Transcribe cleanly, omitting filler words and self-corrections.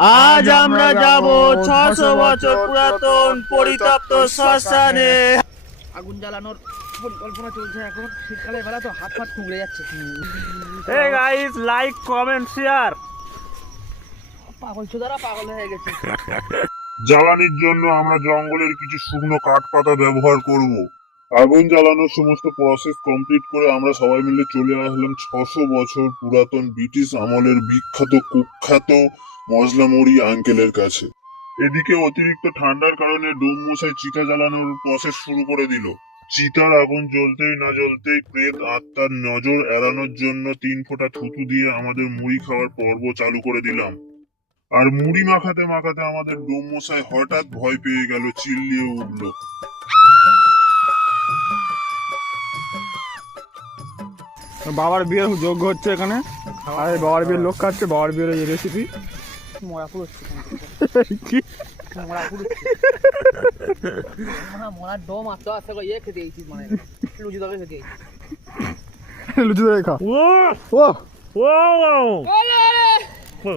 আজ আমরা যাব 600 বছর পুরাতন পরিত্যক্ত শ্মশানে। আগুন জ্বালানোর পরিকল্পনা চলছে এখন। শীতকালের বেলা তো হাত কুঁকড়ে যাচ্ছে। এই গাইস, লাইক কমেন্ট শেয়ার। পাগল চোদারা পাগল হয়ে গেছে। জ্বালানির জন্য আমরা জঙ্গলের কিছু শুকনো কাঠ পাতা ব্যবহার করব। আগুন জ্বালানোর সমস্ত প্রসেস কমপ্লিট করে আমরা সবাই মিলে চলে আসলাম 600 বছর পুরাতন ব্রিটিশ আমলের বিখ্যাত কুখ্যাত মশলা মুড়ি আঙ্কেলের কাছে। এদিকে অতিরিক্ত ঠান্ডার কারণে ডোম মশাই চিতা জ্বালানোর প্রসেস শুরু করে দিল। চিতার আগুন জ্বলতেই না জ্বলতেই প্রেত আত্মার নজর এড়ানোর জন্য 3 ফোঁটা থুতু দিয়ে আমাদের মুড়ি খাওয়ার পর্ব চালু করে দিলাম। আর মুড়ি মাখাতে মাখাতে আমাদের ডোম মশাই হঠাৎ ভয় পেয়ে গেল, চিল্লিয়ে উঠল। বাবার বিয়ের যোগ্য হচ্ছে এখানে। আর বাবার বিয়ের লোক খাচ্ছে বাবার বিয়ের এই রেসিপি। মরা পুরোচ্ছে কি মরা পুরোচ্ছে মরা ডোম আস্তে আস্তে করে খেতে দিয়েছিস মানে লুচি তবে খেতে দিয়েছিস। লুচি ধরে খা। ও ও ও ও